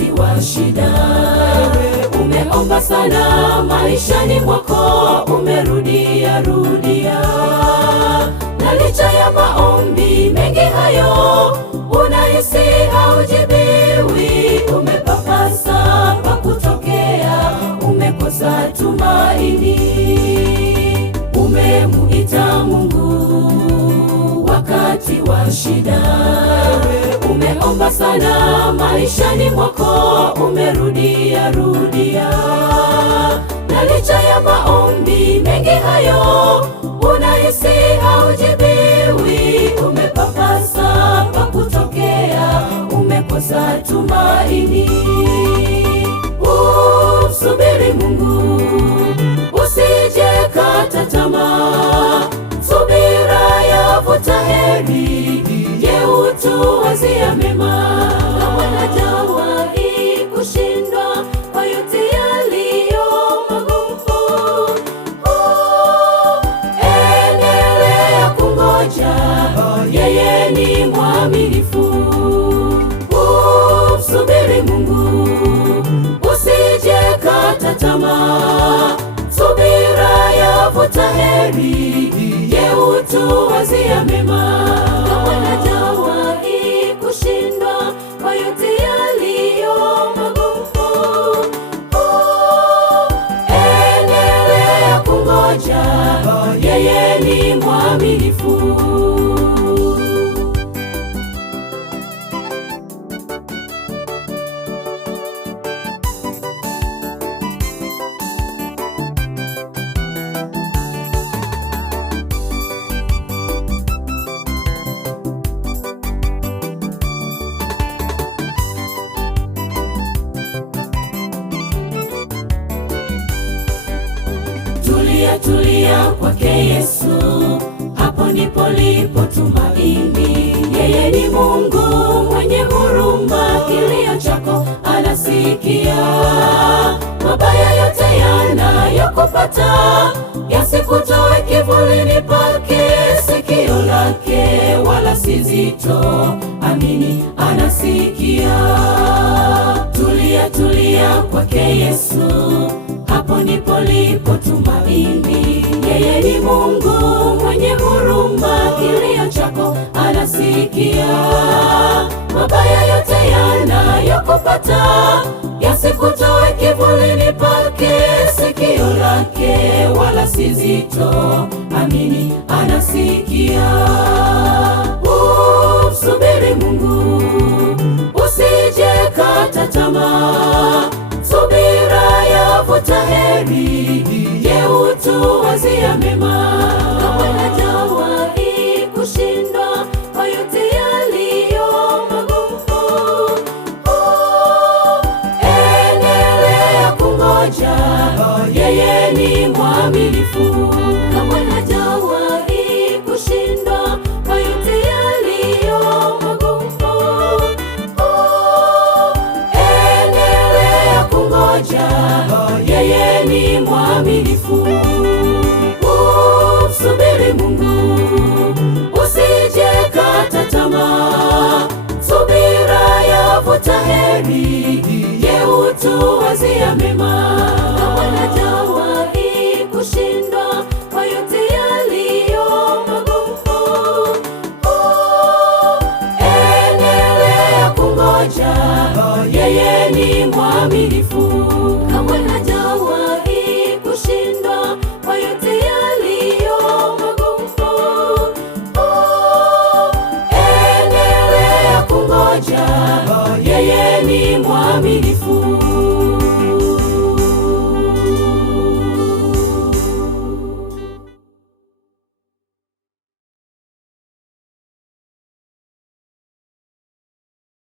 wakati wa shida. Umeomba sana maishani mwako, umerudia rudia, na licha ya maombi mengi hayo, unahisi haujibiwi. Umepapasa pa kutokea, umekosa tumaini. Umemuita Mungu wakati wa shida. Umeomba sana maishani mwako, umerudia rudia, na licha ya maombi mengi hayo, unahisi haujibiwi. Umepapasa pa kutokea, umekosa tumaini. Subiri Mungu, usije kata tamaa. Subira yavuta heri, je, utuwazia mema. Kama hajawahi kushindwa kwa yote yaliyo magumu, endelea kungoja, yeye ni mwaminifu. Subiri Mungu, usije kata tamaa. Subira yavuta heri, je, utuwazia mema. Kama hajawahi kushindwa kwa yote yaliyo magumu, endelea kungoja, yeye ni mwaminifu. Tulia, tulia kwake Yesu, hapo ndipo lipo tumaini. Yeye ni Mungu mwenye huruma, kilio chako anasikia. Mabaya yote yanayokupata yasikutoe kivulini pake. Sikio lake wala si zito, amini anasikia. Tulia, tulia kwake Yesu, hapo ndipo lipo tumaini. Yeye ni Mungu mwenye huruma, kilio chako anasikia. Mabaya yote yanayokupata yasikutoe kivulini pake. Sikio lake wala si zito, amini anasikia. Subiri Mungu, usije kata tamaa. Subira yavuta heri, je, utuwazia mema. Kama hajawahi kushindwa kwa yote yaliyo magumu, endelea kungoja, yeye ni mwaminifu. Kama hajawahi kushindwa kwa yote yaliyo magumu, endelea kungoja, yeye ni mwaminifu. Subiri Mungu, usije kata tamaa. Subira yavuta heri, je, utuwazia mema. Kama hajawahi kushindwa kwa yote yaliyo magumu, endelea kungoja, yeye ni mwaminifu. Kama hajawahi kushindwa kwa yote yaliyo magumu, endelea kungoja, yeye ni mwaminifu.